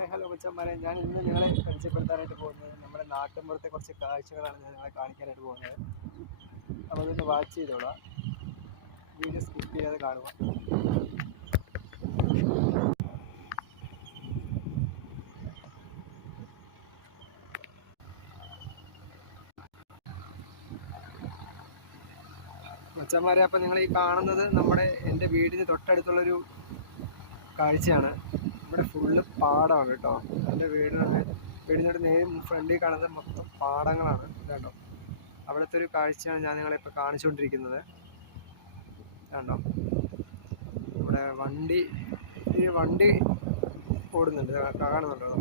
Hi hello മച്ചന്മാരെ, ഞാൻ ഇന്ന് നിങ്ങളെ പരിചയപ്പെടുത്താനായിട്ട് പോകുന്നത് നമ്മുടെ നാട്ടിൻപുറത്തെ കുറച്ച് കാഴ്ചകളാണ് ഞാൻ നിങ്ങളെ കാണിക്കാനായിട്ട് പോകുന്നത്. അപ്പോൾ അതൊന്ന് വാച്ച് ചെയ്തോളാം, വീഡിയോ സ്കിപ്പ് ചെയ്യാതെ കാണുക. മച്ചന്മാരെ, അപ്പോൾ നിങ്ങൾ ഈ കാണുന്നത് എൻ്റെ വീടിന് തൊട്ടടുത്തുള്ളൊരു കാഴ്ചയാണ്. ഇവിടെ ഫുള്ള് പാടമാണ് കേട്ടോ. എൻ്റെ വീടിനോട് നേരെ ഫ്രണ്ടിൽ കാണുന്നത് മൊത്തം പാടങ്ങളാണ് കേട്ടോ. അവിടുത്തെ ഒരു കാഴ്ചയാണ് ഞാൻ നിങ്ങളിപ്പോൾ കാണിച്ചുകൊണ്ടിരിക്കുന്നത് കേട്ടോ. ഇവിടെ വണ്ടി ഓടുന്നുണ്ട്, കാണുന്നുണ്ടോ?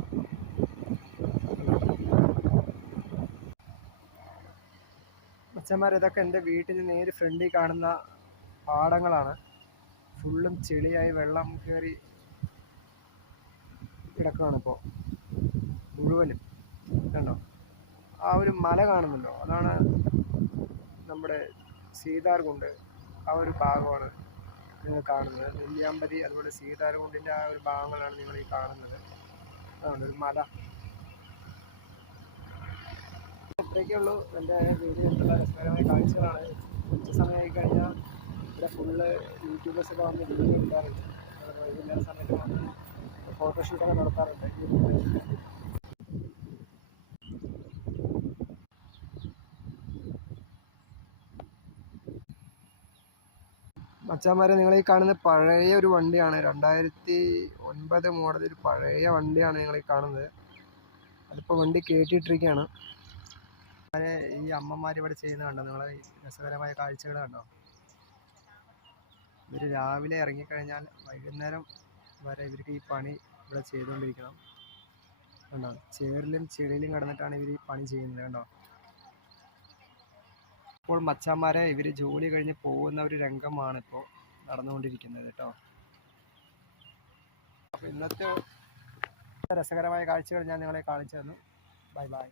മച്ചന്മാർ, ഇതൊക്കെ എൻ്റെ വീട്ടിന് നേരെ ഫ്രണ്ടിൽ കാണുന്ന പാടങ്ങളാണ്. ഫുള്ളും ചെളിയായി വെള്ളം കയറി കിടക്കുകയാണ് ഇപ്പോൾ മുഴുവനും കണ്ടോ. ആ ഒരു മല കാണുന്നുണ്ടോ? അതാണ് നമ്മുടെ സീതാർകുണ്ട്. ആ ഒരു ഭാഗമാണ് നിങ്ങൾ കാണുന്നത്. നെല്ലിയാമ്പതി അതുപോലെ സീതാർകുണ്ടിൻ്റെ ആ ഒരു ഭാഗങ്ങളാണ് നിങ്ങൾ ഈ കാണുന്നത്. അതാണ് ഒരു മല. ഇത്രയൊക്കെ ഉള്ളൂ എൻ്റെ വീഡിയോയിലുള്ള രസകരമായ കാഴ്ചകളാണ്. ഉച്ച സമയമായി കഴിഞ്ഞാൽ ഇവിടെ ഫുള്ള് യൂട്യൂബേഴ്സൊക്കെ വന്ന് വീഡിയോ എടുക്കാറുണ്ട്. വൈകുന്നേര സമയത്ത് വന്ന് ഫോട്ടോഷൂട്ടൊക്കെ നടത്താറുണ്ട്. മച്ചാന്മാരെ, നിങ്ങൾ ഈ കാണുന്ന പഴയ ഒരു വണ്ടിയാണ്. 2009 മോഡൽ ഒരു പഴയ വണ്ടിയാണ് നിങ്ങൾ ഈ കാണുന്നത്. അതിപ്പോൾ വണ്ടി കയറ്റിയിട്ടിരിക്കുകയാണ്. ഈ അമ്മമാർ ഇവിടെ ചെയ്യുന്നത് കണ്ടോ? നിങ്ങളെ രസകരമായ കാഴ്ചകൾ കണ്ടോ? ഇവർ രാവിലെ ഇറങ്ങിക്കഴിഞ്ഞാൽ വൈകുന്നേരം വരെ ഇവർക്ക് ഈ പണി ഇവിടെ ചെയ്തുകൊണ്ടിരിക്കണം കണ്ടോ. ചേറിലും ചെളിയിലും കിടന്നിട്ടാണ് ഇവർ ഈ പണി ചെയ്യുന്നത് കണ്ടോ. ഇപ്പോൾ മച്ചാന്മാരെ, ഇവർ ജോലി കഴിഞ്ഞ് പോകുന്ന ഒരു രംഗമാണ് ഇപ്പോൾ നടന്നുകൊണ്ടിരിക്കുന്നത് കേട്ടോ. അപ്പോൾ ഇന്നത്തെ രസകരമായ കാഴ്ചകൾ ഞാൻ നിങ്ങളെ കാണിച്ചു തന്നു. Bye bye.